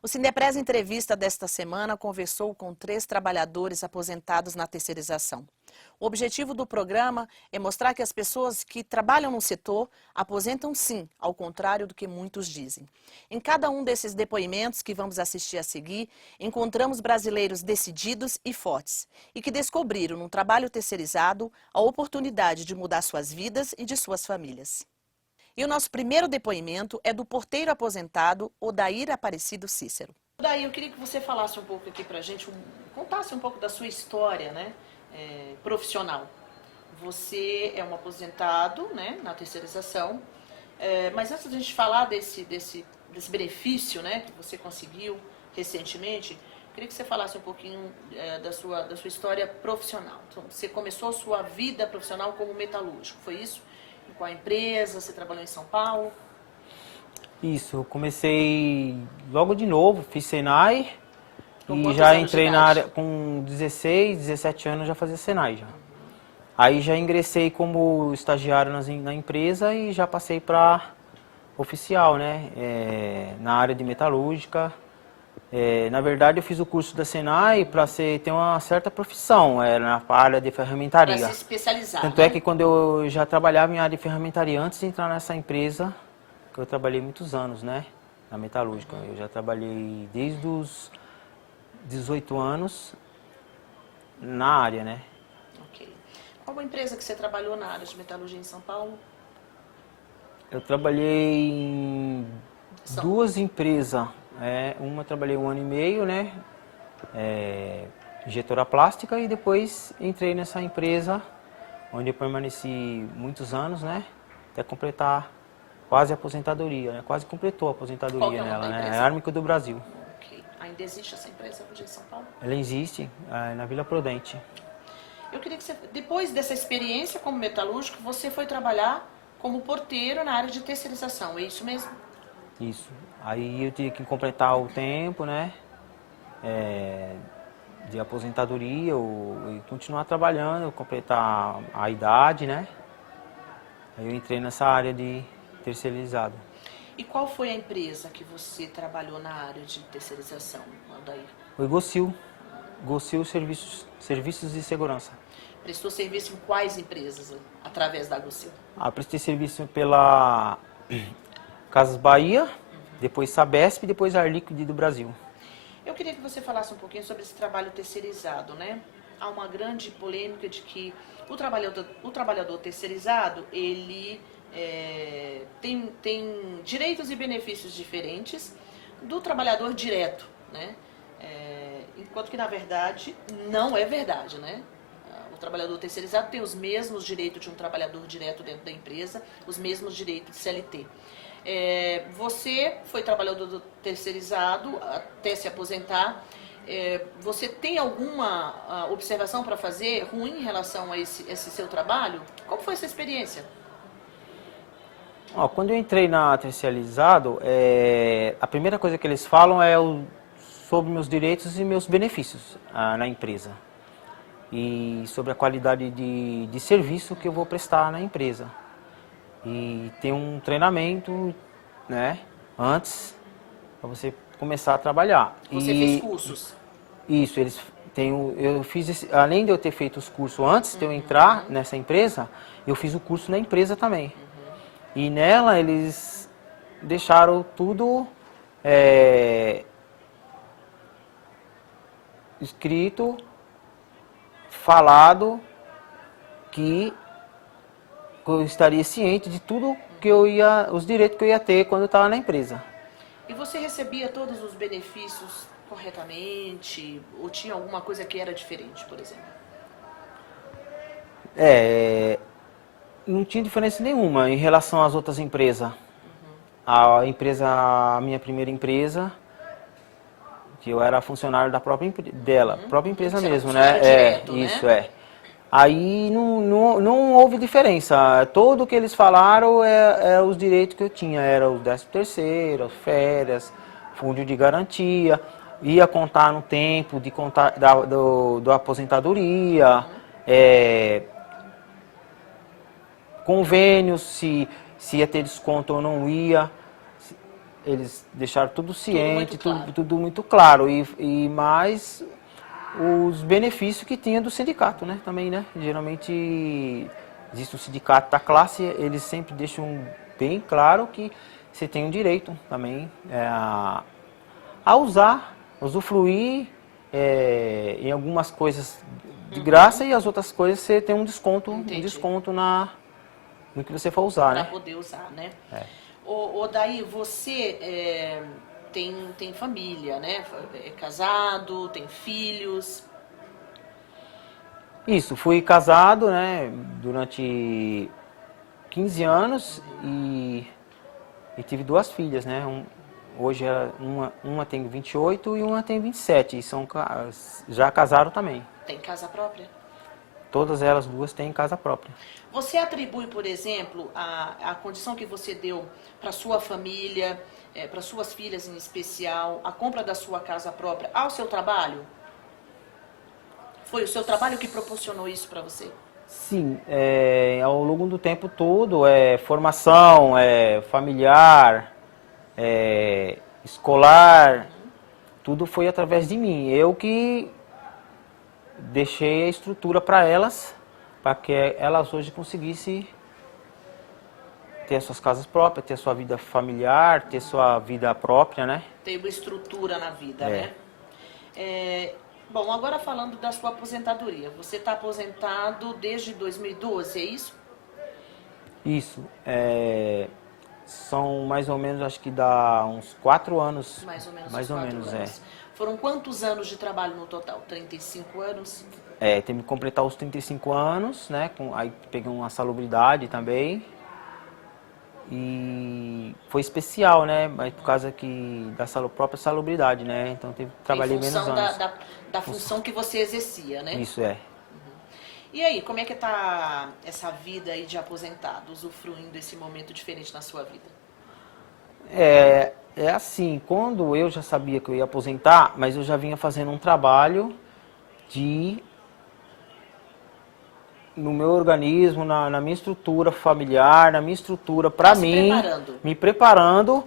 O Cinepresa Entrevista desta semana conversou com 3 trabalhadores aposentados na terceirização. O objetivo do programa é mostrar que as pessoas que trabalham no setor aposentam sim, ao contrário do que muitos dizem. Em cada um desses depoimentos que vamos assistir a seguir, encontramos brasileiros decididos e fortes e que descobriram no trabalho terceirizado a oportunidade de mudar suas vidas e de suas famílias. E o nosso primeiro depoimento é do porteiro aposentado, Odair Aparecido Cícero. Odair, eu queria que você falasse um pouco aqui pra gente, contasse um pouco da sua história, né, profissional. Você é um aposentado, né, na terceirização, mas antes de a gente falar desse benefício, né, que você conseguiu recentemente, eu queria que você falasse um pouquinho da sua história profissional. Então, você começou a sua vida profissional como metalúrgico, foi isso? Com a empresa, você trabalhou em São Paulo? Isso, eu comecei logo de novo, fiz Senai Com e já anos entrei de na idade? área com 16, 17 anos já fazia Senai já. Aí já ingressei como estagiário na empresa e já passei para oficial, né, na área de metalúrgica. Na verdade eu fiz o curso da Senai para ter uma certa profissão na área de Para ferramentaria. se especializar, Tanto né? é que quando eu já trabalhava em área de ferramentaria, antes de entrar nessa empresa, que eu trabalhei muitos anos, né, na metalúrgica. Eu já trabalhei desde os 18 anos na área, né. Ok. Qual a empresa que você trabalhou na área de metalurgia em São Paulo? Eu trabalhei em duas empresas. Uma eu trabalhei 1 ano e meio, né, injetora plástica, e depois entrei nessa empresa, onde eu permaneci muitos anos, né, até completar quase a aposentadoria, né, quase completou a Qual que aposentadoria é o nome da nela, né, é empresa? a Ármico do Brasil. Ok. Ainda existe essa empresa hoje em São Paulo? Ela existe na Vila Prudente. Eu queria que você, depois dessa experiência como metalúrgico, você foi trabalhar como porteiro na área de terceirização, é isso mesmo? Isso. Aí eu tive que completar o tempo, né, de aposentadoria e continuar trabalhando, completar a idade, né. Aí eu entrei nessa área de terceirizado. E qual foi a empresa que você trabalhou na área de terceirização, Odair? Foi Gocil Serviços de Segurança. Prestou serviço em quais empresas através da Gocil? Prestei serviço pela Casas Bahia, depois Sabesp e depois Arliquid do Brasil. Eu queria que você falasse um pouquinho sobre esse trabalho terceirizado, né? Há uma grande polêmica de que o trabalhador terceirizado, ele tem direitos e benefícios diferentes do trabalhador direto, né? Enquanto que, na verdade, não é verdade, né? O trabalhador terceirizado tem os mesmos direitos de um trabalhador direto dentro da empresa, os mesmos direitos de CLT. Você foi trabalhador terceirizado até se aposentar. Você tem alguma observação para fazer ruim em relação a esse seu trabalho? Como foi essa experiência? Quando eu entrei na terceirizado, a primeira coisa que eles falam é sobre meus direitos e meus benefícios na empresa. E sobre a qualidade de serviço que eu vou prestar na empresa. E tem um treinamento, né, antes, para você começar a trabalhar. Você fez cursos? Isso, eu fiz além de eu ter feito os cursos antes de eu entrar nessa empresa, eu fiz o curso na empresa também. E nela eles deixaram tudo escrito, falado, que eu estaria ciente de tudo os direitos que eu ia ter quando eu estava na empresa. E você recebia todos os benefícios corretamente? Ou tinha alguma coisa que era diferente, por exemplo? Não tinha diferença nenhuma em relação às outras empresas. A minha primeira empresa, que eu era funcionário da própria própria empresa Você era mesmo, funcionário direto, né? Isso é. Aí não houve diferença. Tudo que eles falaram é os direitos que eu tinha. Era o 13º, as férias, fundo de garantia, ia contar no tempo de contar do aposentadoria, convênios, se ia ter desconto ou não ia. eles deixaram tudo ciente, claro. tudo muito claro. E mais os benefícios que tinha do sindicato, né? Também, né? Geralmente existe o sindicato da classe, eles sempre deixam bem claro que você tem o direito também a usar, usufruir em algumas coisas de graça e as outras coisas você tem Entendi. um desconto no que você for usar, Para né? poder usar, né? É. Daí você tem família, né? É casado, tem filhos. Isso, fui casado, né, durante 15 anos e tive duas filhas, né? Hoje uma tem 28 e uma tem 27 e já casaram também. Tem casa própria? Todas elas duas têm casa própria. Você atribui, por exemplo, a condição que você deu para sua família, para suas filhas em especial, a compra da sua casa própria, ao seu trabalho? Foi o seu trabalho que proporcionou isso para você? Sim, ao longo do tempo todo, formação, familiar, escolar, tudo foi através de mim. Eu que deixei a estrutura para elas, para que elas hoje conseguissem ter suas casas próprias, ter sua vida familiar, ter sua vida própria, né? Tem uma estrutura na vida, É. né? Bom, agora falando da sua aposentadoria. Você está aposentado desde 2012, é isso? Isso. São mais ou menos, acho que dá uns 4 anos. Mais ou menos Mais uns ou 4 menos, anos. Foram quantos anos de trabalho no total? 35 anos? Tem que completar os 35 anos, né? Aí peguei uma salubridade também. E foi especial, né? Mas por causa da própria salubridade, né? Então trabalhei menos Em função anos. da função que você exercia, né? Isso é. E aí, como é que tá essa vida aí de aposentado, usufruindo esse momento diferente na sua vida? É assim, quando eu já sabia que eu ia aposentar, mas eu já vinha fazendo um trabalho no meu organismo, na minha estrutura familiar, na minha estrutura para mim, me preparando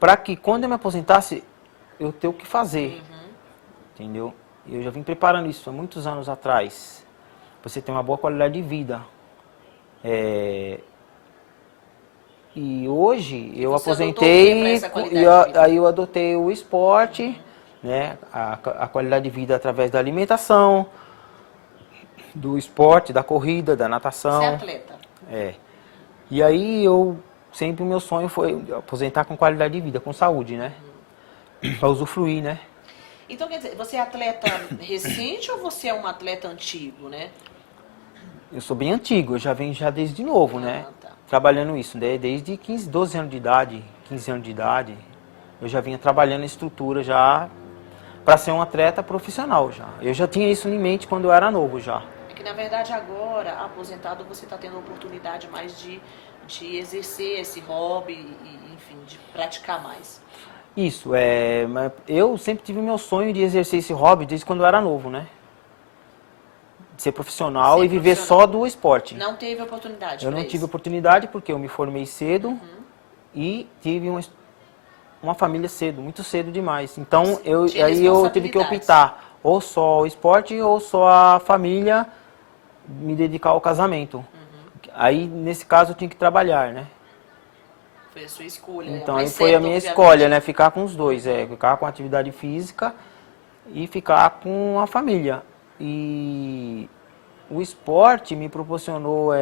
para que quando eu me aposentasse, eu tenha o que fazer, entendeu? Eu já vim preparando isso há muitos anos atrás, pra você ter uma boa qualidade de vida. E hoje eu aposentei, aí eu adotei o esporte, né? A qualidade de vida através da alimentação, do esporte, da corrida, da natação. Você é atleta? E aí sempre o meu sonho foi aposentar com qualidade de vida, com saúde, né? Para usufruir, né? Então, quer dizer, você é atleta recente ou você é um atleta antigo, né? Eu sou bem antigo, eu já venho já desde novo, né? Tá. Trabalhando isso, né? Desde 12 anos de idade, 15 anos de idade, eu já vinha trabalhando em estrutura já para ser um atleta profissional já. Eu já tinha isso em mente quando eu era novo já. É que na verdade agora, aposentado, você está tendo a oportunidade mais de exercer esse hobby e, enfim, de praticar mais. Isso, mas eu sempre tive o meu sonho de exercer esse hobby desde quando eu era novo, né? De ser profissional e viver só do esporte. Não teve oportunidade? Eu não tive oportunidade porque eu me formei cedo e tive uma família cedo, muito cedo demais. Então aí eu tive que optar ou só o esporte ou só a família, me dedicar ao casamento. Aí nesse caso eu tinha que trabalhar, né? Foi a sua escolha. Então aí foi a minha escolha, né? Ficar com os dois, ficar com a atividade física e ficar com a família. E o esporte me proporcionou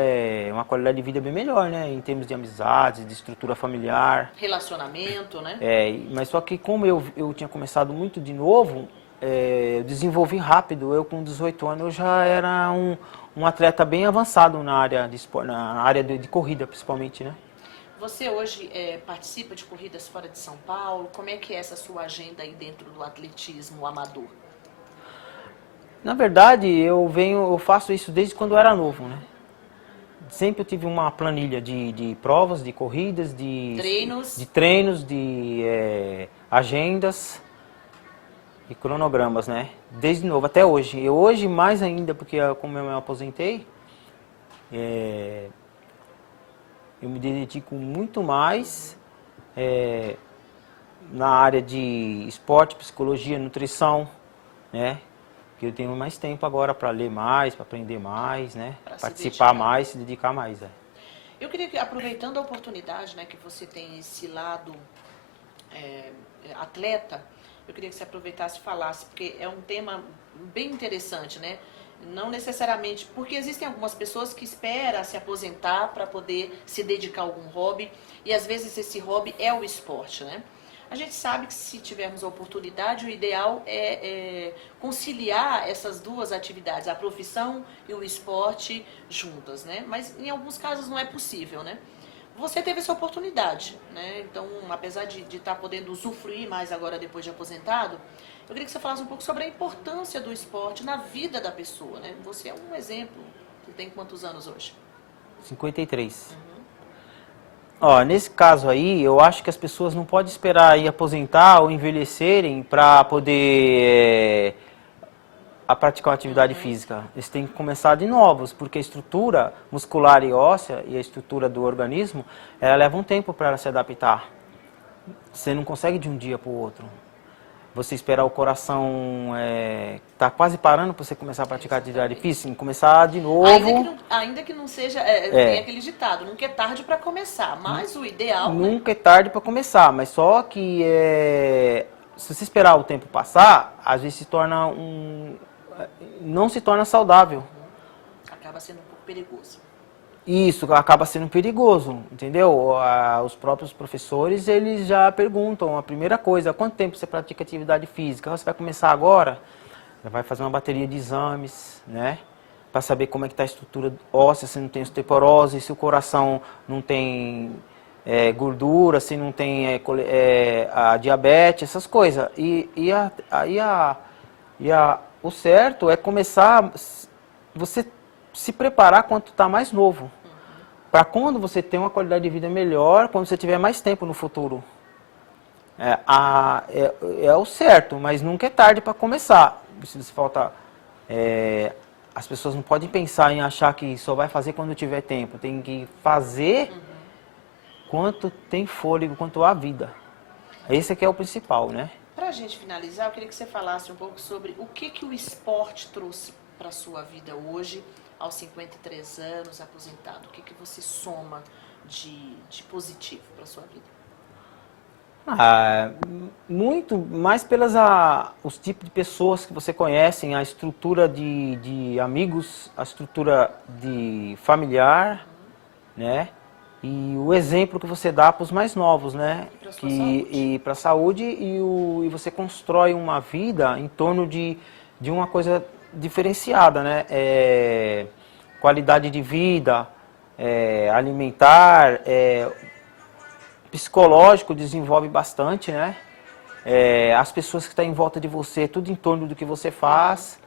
uma qualidade de vida bem melhor, né? Em termos de amizades, de estrutura familiar. Relacionamento, né? Mas só que como eu tinha começado muito de novo, eu desenvolvi rápido. Eu com 18 anos eu já era um atleta bem avançado na área de esporte, na área de corrida principalmente, né? Você hoje participa de corridas fora de São Paulo? Como é que é essa sua agenda aí dentro do atletismo amador? Na verdade, eu faço isso desde quando eu era novo, né? Sempre eu tive uma planilha de provas, de corridas, de treinos, de agendas e cronogramas, né? Desde novo até hoje. E hoje mais ainda, porque como eu me aposentei, eu me dedico muito mais na área de esporte, psicologia, nutrição, né? Que eu tenho mais tempo agora para ler mais, para aprender mais, né? Participar mais, se dedicar mais. Eu queria que, aproveitando a oportunidade, né, que você tem esse lado atleta, eu queria que você aproveitasse e falasse, porque é um tema bem interessante, né? Não necessariamente, porque existem algumas pessoas que esperam se aposentar para poder se dedicar a algum hobby, e às vezes esse hobby é o esporte, né? A gente sabe que se tivermos a oportunidade, o ideal é conciliar essas duas atividades, a profissão e o esporte juntas, né? Mas em alguns casos não é possível, né? Você teve essa oportunidade, né? Então, apesar de estar podendo usufruir mais agora depois de aposentado, eu queria que você falasse um pouco sobre a importância do esporte na vida da pessoa, né? Você é um exemplo. Você tem quantos anos hoje? 53. Ó, nesse caso aí, eu acho que as pessoas não podem esperar ir aposentar ou envelhecerem para poder a praticar uma atividade física. Eles têm que começar de novos, porque a estrutura muscular e óssea e a estrutura do organismo, ela leva um tempo para ela se adaptar. Você não consegue de um dia para o outro. Você esperar o coração tá quase parando para você começar a praticar atividade física, começar de novo. Ainda que não seja, tem aquele ditado, nunca é tarde para começar, mas o ideal... Nunca é tarde para começar, mas só que se você esperar o tempo passar, às vezes se torna não se torna saudável. Acaba sendo um pouco perigoso. Isso, acaba sendo perigoso, entendeu? Os próprios professores, eles já perguntam, a primeira coisa, há quanto tempo você pratica atividade física? Você vai começar agora? Vai fazer uma bateria de exames, né? Para saber como é que está a estrutura óssea, se não tem osteoporose, se o coração não tem gordura, se não tem a diabetes, essas coisas. O certo é começar, você se preparar quando está mais novo. Para quando você ter uma qualidade de vida melhor, quando você tiver mais tempo no futuro. É o certo, mas nunca é tarde para começar. Se falta, as pessoas não podem pensar em achar que só vai fazer quando tiver tempo. Tem que fazer quanto tem fôlego, quanto há vida. Esse aqui é o principal, né? Para a gente finalizar, eu queria que você falasse um pouco sobre o que o esporte trouxe para a sua vida hoje, aos 53 anos, aposentado. O que você soma de positivo para a sua vida? Muito mais os tipos de pessoas que você conhece, a estrutura de amigos, a estrutura de familiar, né? E o exemplo que você dá para os mais novos, né? E para a saúde, e você constrói uma vida em torno de uma coisa diferenciada, né? Qualidade de vida, alimentar, psicológico desenvolve bastante, né? As pessoas que estão em volta de você, tudo em torno do que você faz,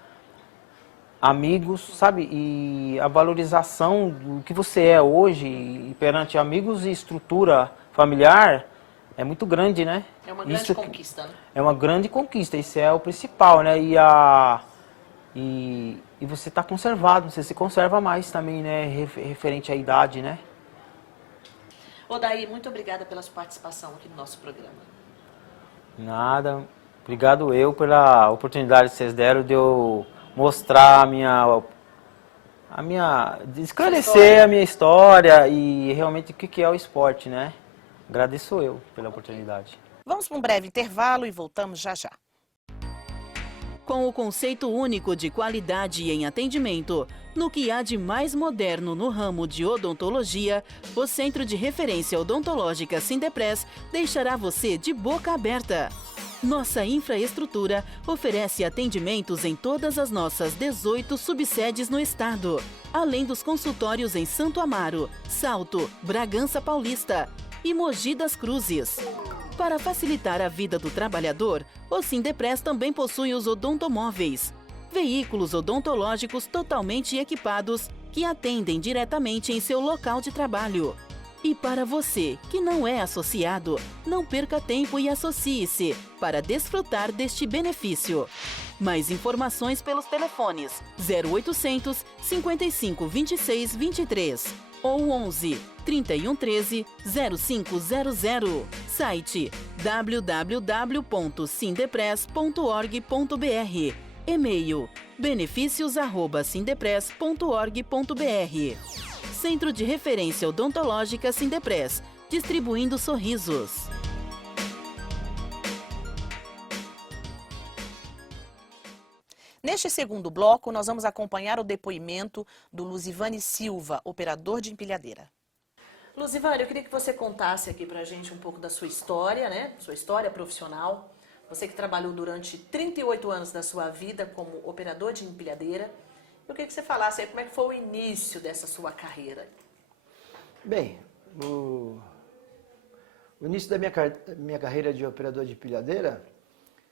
amigos, sabe? E a valorização do que você é hoje e perante amigos e estrutura familiar é muito grande, né? É uma grande conquista, né? É uma grande conquista, isso é o principal, né? E você está conservado, você se conserva mais também, né? Referente à idade, né? Odair, muito obrigada pela sua participação aqui no nosso programa. Nada, obrigado pela oportunidade que vocês deram de eu mostrar de esclarecer a minha história e realmente o que é o esporte, né? Agradeço pela oportunidade. Vamos para um breve intervalo e voltamos já já. Com o conceito único de qualidade em atendimento, no que há de mais moderno no ramo de odontologia, o Centro de Referência Odontológica Sindepress deixará você de boca aberta. Nossa infraestrutura oferece atendimentos em todas as nossas 18 subsedes no estado, além dos consultórios em Santo Amaro, Salto, Bragança Paulista e Mogi das Cruzes. Para facilitar a vida do trabalhador, o Sindepress também possui os odontomóveis, veículos odontológicos totalmente equipados que atendem diretamente em seu local de trabalho. E para você que não é associado, não perca tempo e associe-se para desfrutar deste benefício. Mais informações pelos telefones 0800 55 26 23 ou 11 3113 0500. Site www.sindepress.org.br. E-mail benefícios@sindepress.org.br. Centro de Referência Odontológica Sindepress, distribuindo sorrisos. Neste segundo bloco, nós vamos acompanhar o depoimento do Luzivane Silva, operador de empilhadeira. Luzivane, eu queria que você contasse aqui pra gente um pouco da sua história, né? Sua história profissional. Você que trabalhou durante 38 anos da sua vida como operador de empilhadeira. Eu queria que você falasse aí como é que foi o início dessa sua carreira. Bem, o início da minha carreira de operador de empilhadeira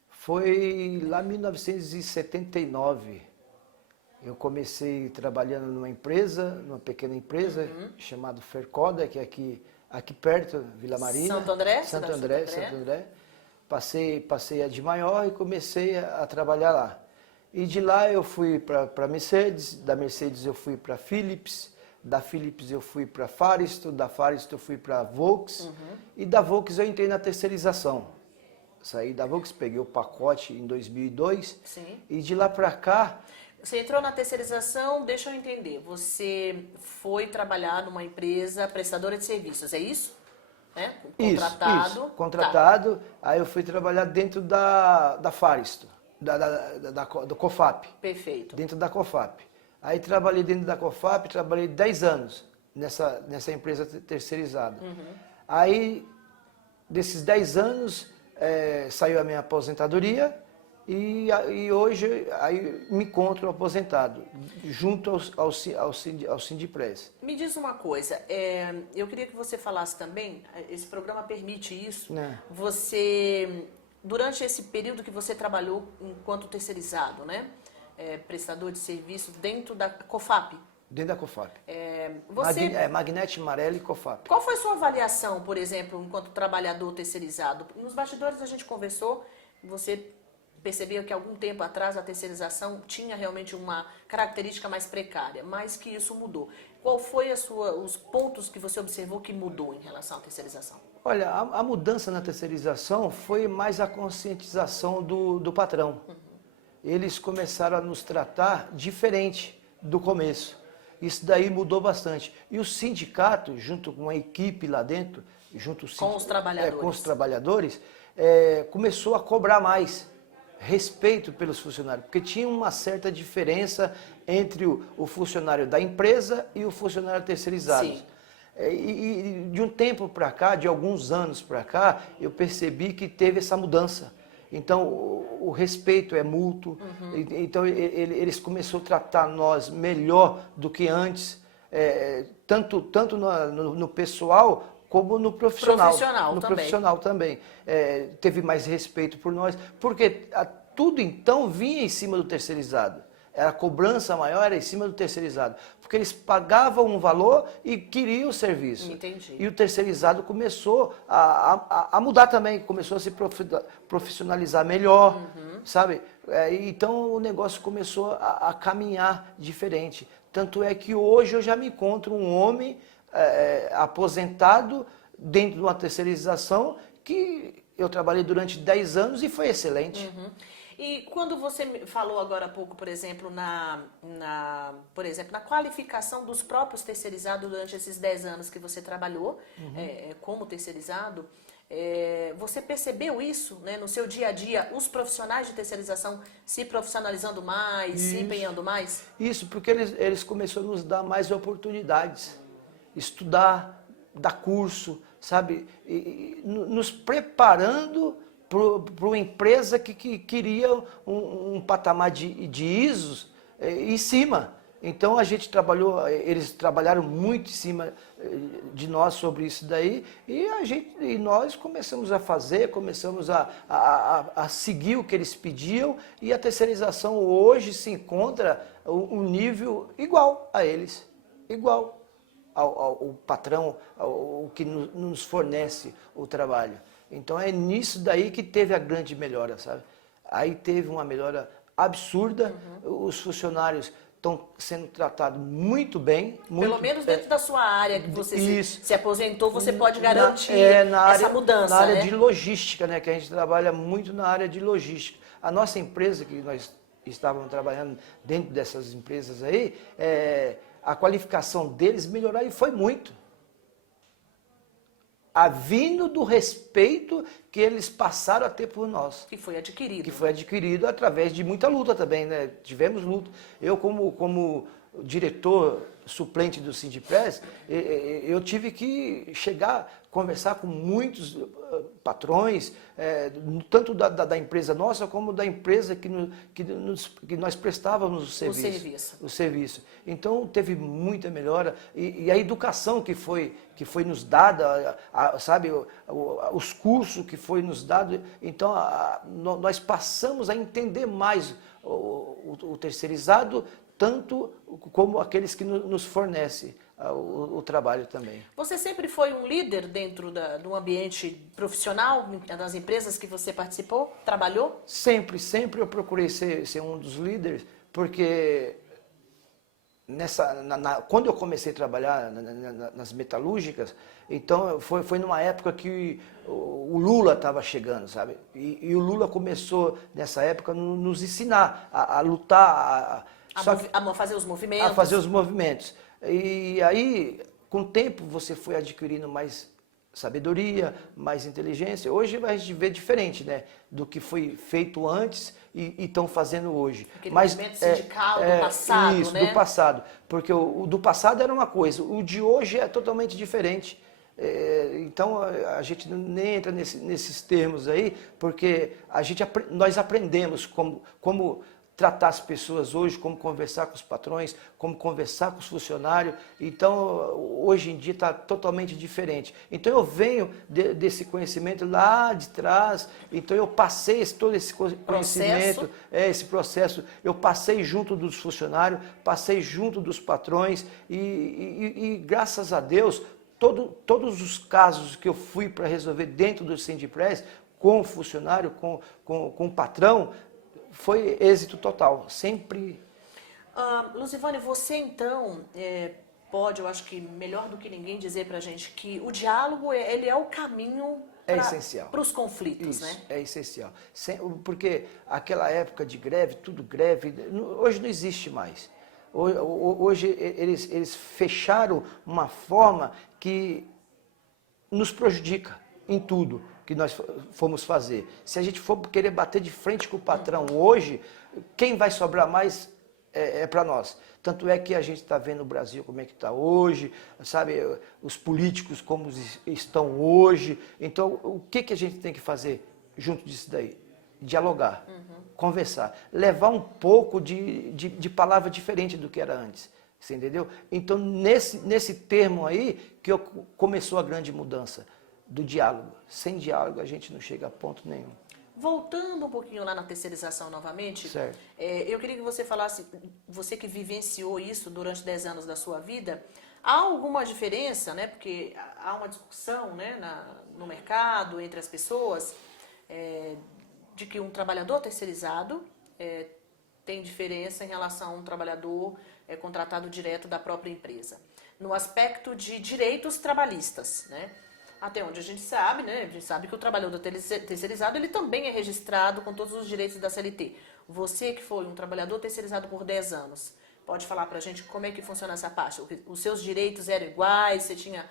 foi lá em 1979. Eu comecei trabalhando numa pequena empresa, chamada Fercoda, que é aqui perto, Vila Marina. Santo André? Santo André. Passei a de maior e comecei a trabalhar lá. E de lá eu fui para Mercedes, da Mercedes eu fui para Philips, da Philips eu fui para Faristo, da Faristo eu fui para Volks, e da Volks eu entrei na terceirização. Saí da Volks, peguei o pacote em 2002. Sim. E de lá para cá... Você entrou na terceirização, deixa eu entender, você foi trabalhar numa empresa prestadora de serviços, é isso? Né? Contratado. Isso, contratado. Tá. Aí eu fui trabalhar dentro da Faristo, do COFAP. Perfeito. Dentro da COFAP. Aí trabalhei dentro da COFAP, trabalhei 10 anos nessa empresa terceirizada. Aí, desses 10 anos... saiu a minha aposentadoria e hoje aí me encontro aposentado, junto ao Sindipress. Me diz uma coisa, eu queria que você falasse também, esse programa permite isso, você, durante esse período que você trabalhou enquanto terceirizado, né, prestador de serviços dentro da COFAP, Dentro da COFAP. Magnete, Marelli e COFAP. Qual foi a sua avaliação, por exemplo, enquanto trabalhador terceirizado? Nos bastidores a gente conversou, você percebeu que algum tempo atrás a terceirização tinha realmente uma característica mais precária, mas que isso mudou. Qual foi os pontos que você observou que mudou em relação à terceirização? Olha, a mudança na terceirização foi mais a conscientização do patrão. Eles começaram a nos tratar diferente do começo. Isso daí mudou bastante. E o sindicato, junto com a equipe lá dentro, com os trabalhadores, começou a cobrar mais respeito pelos funcionários, porque tinha uma certa diferença entre o funcionário da empresa e o funcionário terceirizado. Sim. E de um tempo para cá, de alguns anos para cá, eu percebi que teve essa mudança. Então, o respeito é mútuo, então eles começaram a tratar nós melhor do que antes, tanto no pessoal como no profissional. Profissional também. Teve mais respeito por nós, porque tudo então vinha em cima do terceirizado. A cobrança maior era em cima do terceirizado, porque eles pagavam um valor e queriam o serviço. Entendi. E o terceirizado começou a mudar também, começou a se profissionalizar melhor, sabe? Então o negócio começou a caminhar diferente. Tanto é que hoje eu já me encontro um homem aposentado dentro de uma terceirização que eu trabalhei durante 10 anos e foi excelente. E quando você falou agora há pouco, por exemplo, na qualificação dos próprios terceirizados durante esses 10 anos que você trabalhou como terceirizado, você percebeu isso, né, no seu dia a dia, os profissionais de terceirização se profissionalizando mais, se empenhando mais? Isso, porque eles começaram a nos dar mais oportunidades, estudar, dar curso, sabe, e nos preparando para uma empresa que queria um patamar de ISOs em cima. Então a gente trabalhou, eles trabalharam muito em cima de nós sobre isso daí e nós começamos a fazer, começamos a seguir o que eles pediam e a terceirização hoje se encontra um nível igual a eles, igual ao patrão, ao que nos fornece o trabalho. Então é nisso daí que teve a grande melhora, sabe? Aí teve uma melhora absurda, os funcionários estão sendo tratados muito bem. Pelo menos dentro da sua área que você se aposentou, você pode garantir na essa mudança, na área né? de logística, né? Que a gente trabalha muito na área de logística. A nossa empresa, que nós estávamos trabalhando dentro dessas empresas aí, a qualificação deles melhorou e foi muito. Vindo do respeito que eles passaram a ter por nós. Que foi adquirido. Que foi adquirido através de muita luta também, né? Tivemos luta. Eu, como diretor suplente do Sindipres, eu tive que chegar, conversar com muitos patrões, tanto da empresa nossa, como da empresa que nós prestávamos o serviço. Então, teve muita melhora. E a educação que foi nos dada, sabe, os cursos que foi nos dado, então nós passamos a entender mais o terceirizado, tanto como aqueles que nos fornecem o trabalho também. Você sempre foi um líder dentro do ambiente profissional, das empresas que você participou, trabalhou? Sempre eu procurei ser um dos líderes, porque quando eu comecei a trabalhar nas metalúrgicas, então foi numa época que o Lula estava chegando, sabe? E o Lula começou, nessa época, nos ensinar a lutar, a fazer os movimentos. A fazer os movimentos. E aí, com o tempo, você foi adquirindo mais sabedoria, mais inteligência. Hoje a gente vê diferente, né, do que foi feito antes e estão fazendo hoje. Aquele movimento sindical do passado, isso, né? do passado. Porque o do passado era uma coisa, o de hoje é totalmente diferente. Então a gente nem entra nesses termos aí, porque nós aprendemos como tratar as pessoas hoje, como conversar com os patrões, como conversar com os funcionários. Então, hoje em dia está totalmente diferente. Então, eu venho desse conhecimento lá de trás, então eu passei todo esse conhecimento, esse processo, eu passei junto dos funcionários, passei junto dos patrões e graças a Deus, todos os casos que eu fui para resolver dentro do Sindipres, com o funcionário, com o patrão, foi êxito total, sempre. Luzivane, você então pode, eu acho que melhor do que ninguém, dizer pra gente que o diálogo ele é o caminho para os conflitos, isso, né? É essencial. Porque aquela época de greve, tudo greve, hoje não existe mais. Hoje eles fecharam uma forma que nos prejudica em tudo que nós fomos fazer. Se a gente for querer bater de frente com o patrão hoje, quem vai sobrar mais é para nós. Tanto é que a gente está vendo o Brasil como é que está hoje, sabe, os políticos como estão hoje. Então, o que a gente tem que fazer junto disso daí? Dialogar, conversar, levar um pouco de palavra diferente do que era antes. Você entendeu? Então, nesse termo aí que começou a grande mudança do diálogo. Sem diálogo a gente não chega a ponto nenhum. Voltando um pouquinho lá na terceirização novamente, eu queria que você falasse, você que vivenciou isso durante 10 anos da sua vida, há alguma diferença, né? Porque há uma discussão, né, no mercado, entre as pessoas, de que um trabalhador terceirizado tem diferença em relação a um trabalhador contratado direto da própria empresa. No aspecto de direitos trabalhistas, né? Até onde a gente sabe, né? A gente sabe que o trabalhador terceirizado ele também é registrado com todos os direitos da CLT. Você que foi um trabalhador terceirizado por 10 anos, pode falar pra gente como é que funciona essa parte? Os seus direitos eram iguais? Você tinha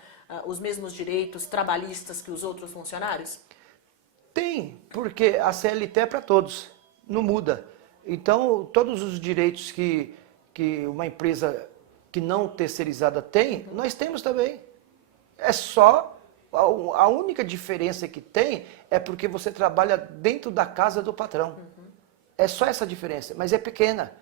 os mesmos direitos trabalhistas que os outros funcionários? Tem, porque a CLT é para todos, não muda. Então, todos os direitos que uma empresa que não terceirizada tem, nós temos também. É só... A única diferença que tem é porque você trabalha dentro da casa do patrão. É só essa diferença, mas é pequena.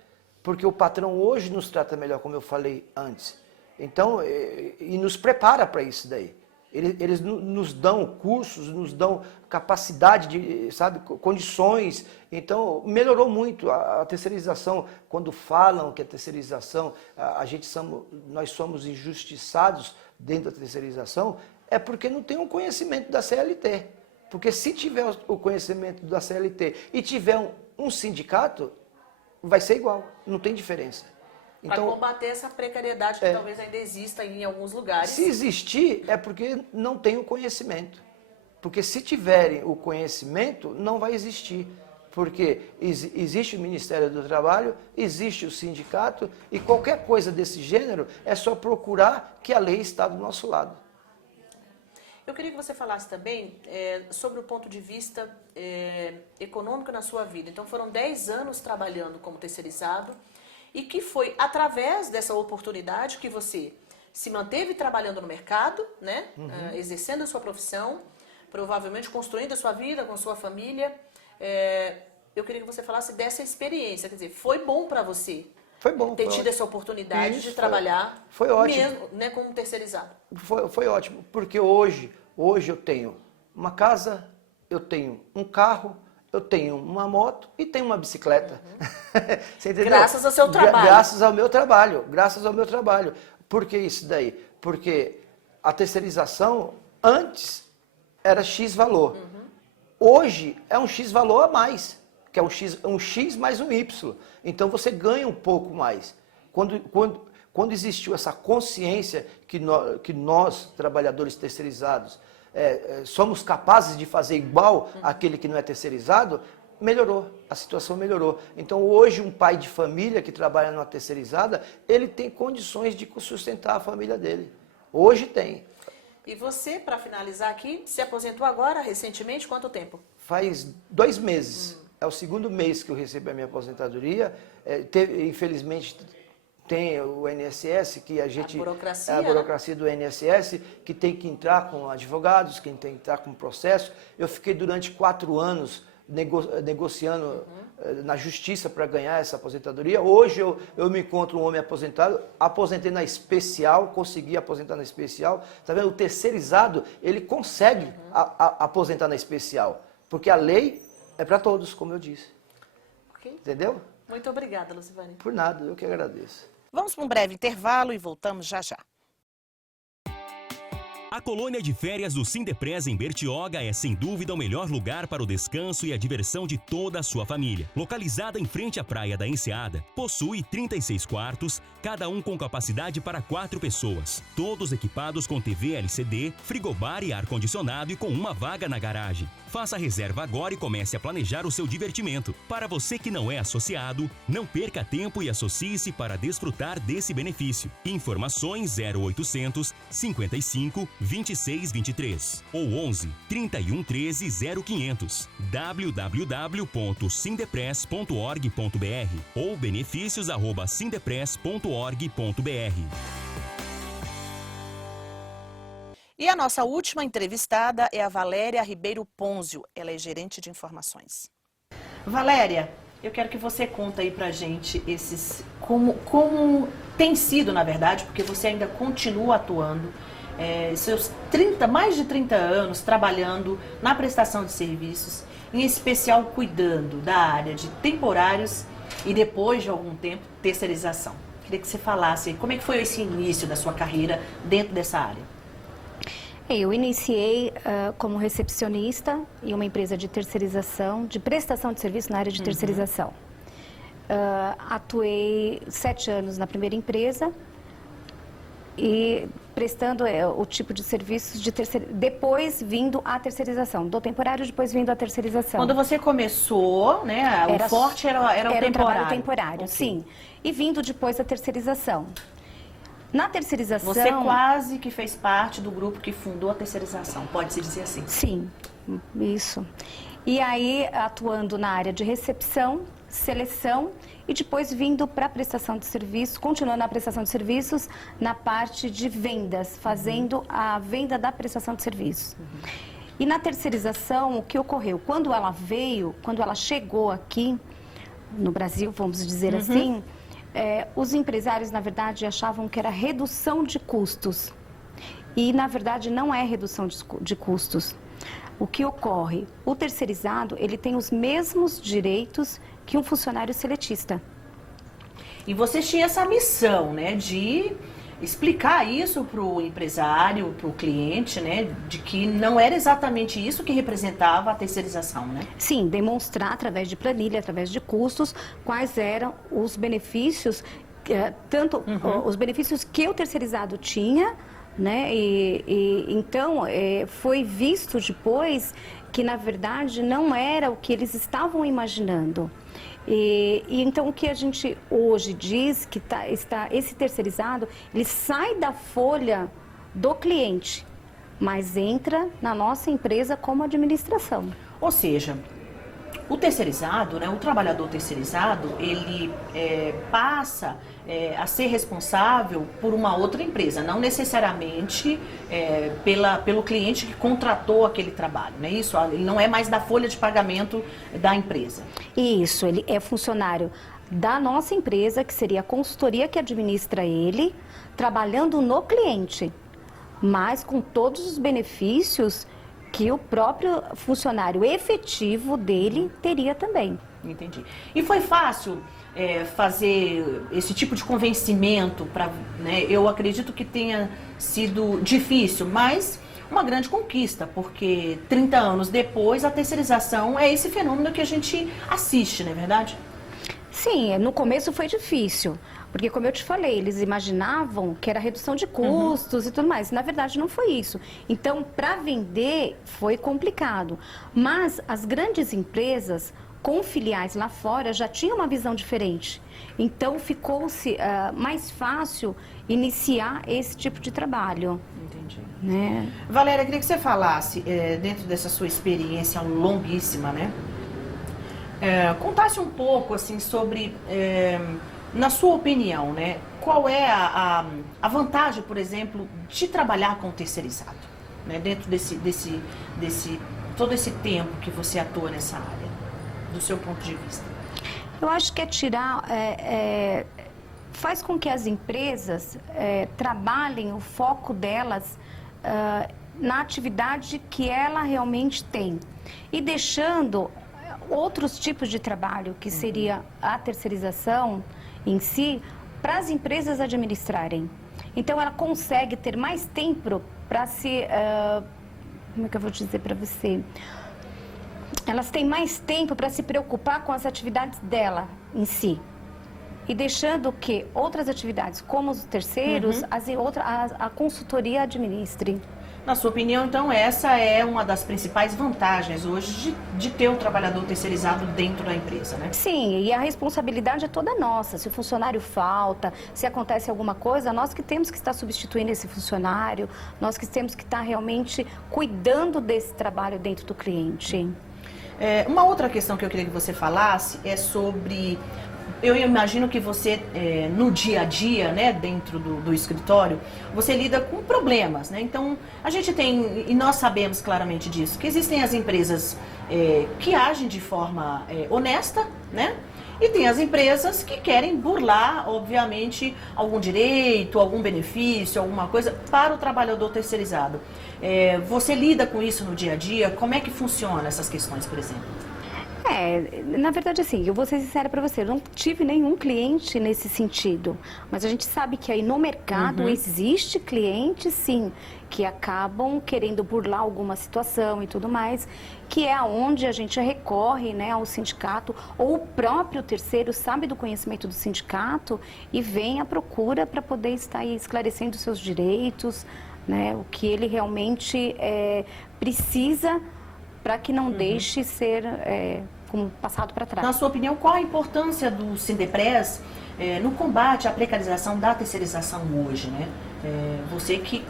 Porque o patrão hoje nos trata melhor, como eu falei antes. Então, e nos prepara para isso daí. Eles nos dão cursos, nos dão capacidade, sabe, condições. Então, melhorou muito a terceirização. Quando falam que a terceirização, nós somos injustiçados dentro da terceirização, é porque não tem um conhecimento da CLT. Porque se tiver o conhecimento da CLT e tiver um sindicato, vai ser igual, não tem diferença. Para combater essa precariedade que talvez ainda exista em alguns lugares. Se existir, é porque não tem o conhecimento. Porque se tiverem o conhecimento, não vai existir. Porque existe o Ministério do Trabalho, existe o sindicato, e qualquer coisa desse gênero é só procurar que a lei está do nosso lado. Eu queria que você falasse também sobre o ponto de vista econômico na sua vida. Então, foram 10 anos trabalhando como terceirizado e que foi através dessa oportunidade que você se manteve trabalhando no mercado, né? Exercendo a sua profissão, provavelmente construindo a sua vida com a sua família. Eu queria que você falasse dessa experiência, quer dizer, foi bom para você Foi bom, ter foi tido ótimo. essa oportunidade Isso, de trabalhar foi ótimo. mesmo, né, como terceirizado. Foi ótimo, porque hoje eu tenho uma casa, eu tenho um carro, eu tenho uma moto e tenho uma bicicleta. Você entendeu? Graças ao seu trabalho. Graças ao meu trabalho, graças ao meu trabalho. Por que isso daí? Porque a terceirização antes era X valor. Hoje é um X valor a mais, que é um X mais um Y. Então você ganha um pouco mais. Quando existiu essa consciência que nós, trabalhadores terceirizados, somos capazes de fazer igual àquele que não é terceirizado, melhorou, a situação melhorou. Então hoje um pai de família que trabalha numa terceirizada, ele tem condições de sustentar a família dele. Hoje tem. E você, para finalizar aqui, se aposentou agora, recentemente, quanto tempo? Faz 2 meses. É o 2º mês que eu recebo a minha aposentadoria. Infelizmente, tem o INSS, que a gente... burocracia, a burocracia do INSS, que tem que entrar com advogados, que tem que entrar com processo. Eu fiquei durante 4 anos negociando na justiça para ganhar essa aposentadoria. Hoje eu me encontro um homem aposentado, aposentei na especial, consegui aposentar na especial. Tá vendo? O terceirizado, ele consegue aposentar na especial, porque a lei é para todos, como eu disse. Okay. Entendeu? Muito obrigada, Lucivane. Por nada, eu que agradeço. Vamos para um breve intervalo e voltamos já já. A colônia de férias do Sindepres em Bertioga é sem dúvida o melhor lugar para o descanso e a diversão de toda a sua família. Localizada em frente à praia da Enseada, possui 36 quartos, cada um com capacidade para 4 pessoas. Todos equipados com TV LCD, frigobar e ar-condicionado e com uma vaga na garagem. Faça a reserva agora e comece a planejar o seu divertimento. Para você que não é associado, não perca tempo e associe-se para desfrutar desse benefício. Informações 0800 55 26 23 ou 11 31 13 0500 www.sindepres.org.br ou benefícios@sindepres.org.br. E a nossa última entrevistada é a Valéria Ribeiro Ponzio. Ela é gerente de informações. Valéria, eu quero que você conta aí pra gente como tem sido, na verdade, porque você ainda continua atuando, seus mais de 30 anos trabalhando na prestação de serviços, em especial cuidando da área de temporários e depois de algum tempo, terceirização. Queria que você falasse como é que foi esse início da sua carreira dentro dessa área. Eu iniciei como recepcionista em uma empresa de terceirização, de prestação de serviço na área de terceirização. Atuei 7 anos na primeira empresa e prestando o tipo de serviços de depois vindo à terceirização, do temporário, depois vindo à terceirização. Quando você começou, né, o forte era o temporário. Trabalho temporário, okay. Sim. E vindo depois à terceirização. Na terceirização... Você quase que fez parte do grupo que fundou a terceirização, pode-se dizer assim? Sim, isso. E aí, atuando na área de recepção, seleção e depois vindo para a prestação de serviços, continuando na prestação de serviços, na parte de vendas, fazendo a venda da prestação de serviços. E na terceirização, o que ocorreu? Quando ela chegou aqui no Brasil, vamos dizer assim... os empresários, na verdade, achavam que era redução de custos. E, na verdade, não é redução de custos. O que ocorre? O terceirizado, ele tem os mesmos direitos que um funcionário seletista. E você tinha essa missão, né, de explicar isso para o empresário, para o cliente, né, de que não era exatamente isso que representava a terceirização, né? Sim, demonstrar através de planilha, através de custos, quais eram os benefícios tanto os benefícios que o terceirizado tinha, né? Então foi visto depois que na verdade não era o que eles estavam imaginando. Então o que a gente hoje diz que esse terceirizado, ele sai da folha do cliente, mas entra na nossa empresa como administração. Ou seja, o terceirizado, né, o trabalhador terceirizado, ele passa a ser responsável por uma outra empresa, não necessariamente pelo cliente que contratou aquele trabalho, não é isso? Ele não é mais da folha de pagamento da empresa. Isso, ele é funcionário da nossa empresa, que seria a consultoria que administra ele, trabalhando no cliente, mas com todos os benefícios que o próprio funcionário efetivo dele teria também. Entendi. E foi fácil fazer esse tipo de convencimento? Né, eu acredito que tenha sido difícil, mas uma grande conquista, porque 30 anos depois a terceirização é esse fenômeno que a gente assiste, não é verdade? Sim, no começo foi difícil, porque como eu te falei, eles imaginavam que era redução de custos e tudo mais. Na verdade, não foi isso. Então, para vender, foi complicado. Mas as grandes empresas, com filiais lá fora, já tinham uma visão diferente. Então, ficou-se mais fácil iniciar esse tipo de trabalho. Entendi. Né? Valéria, eu queria que você falasse, dentro dessa sua experiência longuíssima, né? Contasse um pouco, assim, sobre, na sua opinião, né? Qual é a vantagem, por exemplo, de trabalhar com terceirizado, né? Dentro todo esse tempo que você atua nessa área, do seu ponto de vista. Eu acho que faz com que as empresas trabalhem o foco delas na atividade que ela realmente tem e deixando outros tipos de trabalho, que seria a terceirização em si, para as empresas administrarem. Então, ela consegue ter mais tempo para se... como é que eu vou dizer para você? Elas têm mais tempo para se preocupar com as atividades dela em si. E deixando que outras atividades, como os terceiros, a consultoria administre. Na sua opinião, então, essa é uma das principais vantagens hoje de ter um trabalhador terceirizado dentro da empresa, né? Sim, e a responsabilidade é toda nossa. Se o funcionário falta, se acontece alguma coisa, nós que temos que estar substituindo esse funcionário, nós que temos que estar realmente cuidando desse trabalho dentro do cliente. Uma outra questão que eu queria que você falasse é sobre... Eu imagino que você, no dia a dia, né, dentro do escritório, você lida com problemas, né? Então, a gente tem, e nós sabemos claramente disso, que existem as empresas que agem de forma honesta, né? E tem as empresas que querem burlar, obviamente, algum direito, algum benefício, alguma coisa para o trabalhador terceirizado. Você lida com isso no dia a dia? Como é que funciona essas questões, por exemplo? Na verdade, assim, eu vou ser sincera para você, eu não tive nenhum cliente nesse sentido, mas a gente sabe que aí no mercado existe clientes, sim, que acabam querendo burlar alguma situação e tudo mais, que é aonde a gente recorre, né, ao sindicato, ou o próprio terceiro sabe do conhecimento do sindicato e vem à procura para poder estar aí esclarecendo seus direitos, né, o que ele realmente precisa para que não deixe ser como passado para trás. Na sua opinião, qual a importância do Sindepres no combate à precarização da terceirização hoje, né? Você que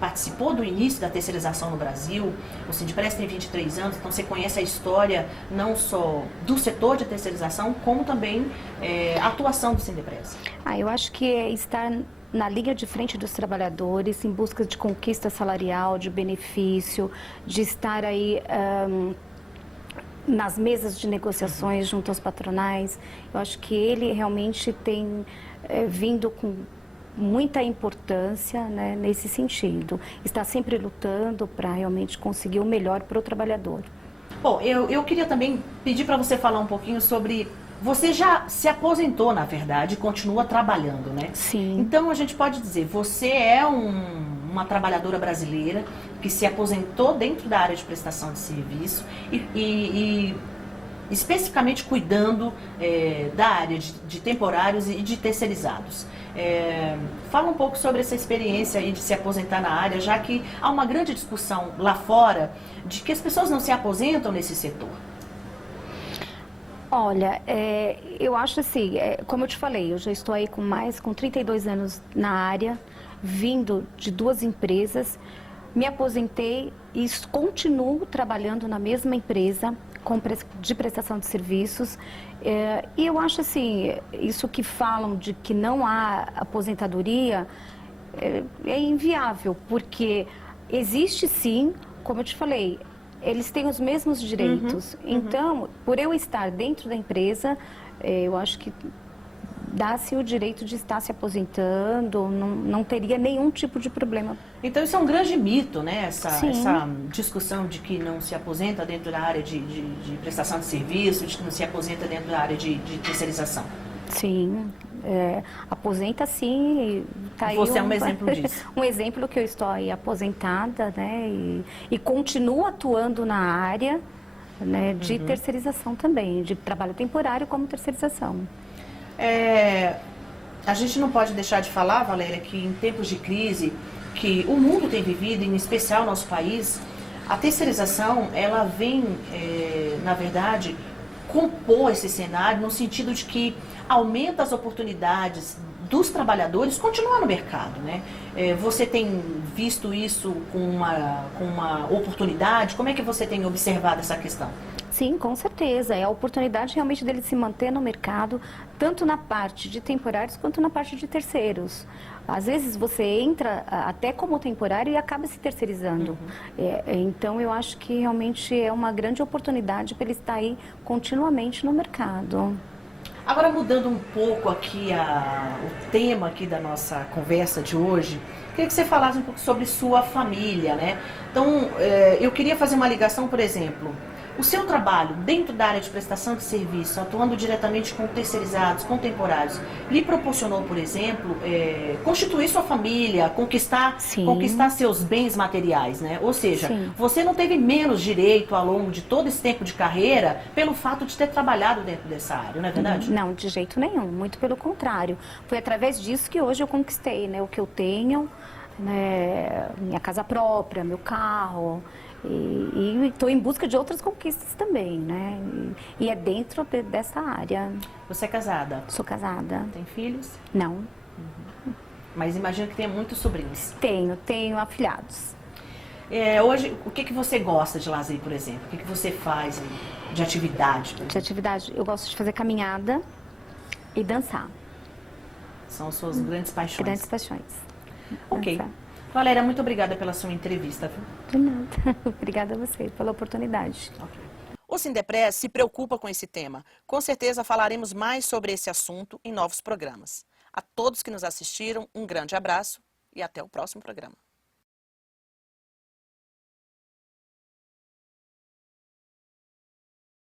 participou do início da terceirização no Brasil, o Sindepres tem 23 anos, então você conhece a história não só do setor de terceirização, como também a atuação do Sindepres. Eu acho que é estar na linha de frente dos trabalhadores, em busca de conquista salarial, de benefício, de estar aí nas mesas de negociações junto aos patronais. Eu acho que ele realmente tem vindo com muita importância, né, nesse sentido. Está sempre lutando para realmente conseguir o melhor para o trabalhador. Bom, eu queria também pedir para você falar um pouquinho sobre... Você já se aposentou, na verdade, e continua trabalhando, né? Sim. Então, a gente pode dizer, você é uma trabalhadora brasileira que se aposentou dentro da área de prestação de serviço e especificamente cuidando da área de temporários e de terceirizados. Fala um pouco sobre essa experiência aí de se aposentar na área, já que há uma grande discussão lá fora de que as pessoas não se aposentam nesse setor. Olha, eu acho assim, como eu te falei, eu já estou aí com 32 anos na área, vindo de 2 empresas, me aposentei e continuo trabalhando na mesma empresa de prestação de serviços. E eu acho assim, isso que falam de que não há aposentadoria é inviável, porque existe sim, como eu te falei, eles têm os mesmos direitos. Então, por eu estar dentro da empresa, eu acho que dá-se o direito de estar se aposentando, não teria nenhum tipo de problema. Então isso é um grande mito, né? Essa discussão de que não se aposenta dentro da área de prestação de serviço, de que não se aposenta dentro da área de terceirização. Sim, aposenta sim. Tá aí Você é um exemplo disso. Um exemplo que eu estou aí aposentada, né? E continuo atuando na área, né, de terceirização também, de trabalho temporário como terceirização. A gente não pode deixar de falar, Valéria, que em tempos de crise que o mundo tem vivido, em especial o nosso país, a terceirização, ela vem, na verdade, compor esse cenário no sentido de que aumenta as oportunidades dos trabalhadores continuar no mercado, né? Você tem visto isso com uma oportunidade? Como é que você tem observado essa questão? Sim, com certeza. É a oportunidade realmente dele se manter no mercado, tanto na parte de temporários quanto na parte de terceiros. Às vezes você entra até como temporário e acaba se terceirizando. Então eu acho que realmente é uma grande oportunidade para ele estar aí continuamente no mercado. Agora, mudando um pouco aqui o tema aqui da nossa conversa de hoje, queria que você falasse um pouco sobre sua família, né? Então, eu queria fazer uma ligação, por exemplo, o seu trabalho dentro da área de prestação de serviço, atuando diretamente com terceirizados, com temporários, lhe proporcionou, por exemplo, constituir sua família, conquistar seus bens materiais, né? Ou seja, você não teve menos direito ao longo de todo esse tempo de carreira pelo fato de ter trabalhado dentro dessa área, não é verdade? Não, de jeito nenhum, muito pelo contrário. Foi através disso que hoje eu conquistei, né, o que eu tenho, né, minha casa própria, meu carro. E estou em busca de outras conquistas também, né? E é dentro dessa área. Você é casada? Sou casada. Tem filhos? Não. Mas imagino que tenha muitos sobrinhos. Tenho afilhados. Hoje, o que você gosta de lazer, por exemplo? O que você faz de atividade? De atividade, eu gosto de fazer caminhada e dançar. São suas grandes paixões? Grandes paixões. Ok. Dançar. Valéria, muito obrigada pela sua entrevista. De nada. Obrigada a você pela oportunidade. Okay. O Sindepres se preocupa com esse tema. Com certeza falaremos mais sobre esse assunto em novos programas. A todos que nos assistiram, um grande abraço e até o próximo programa.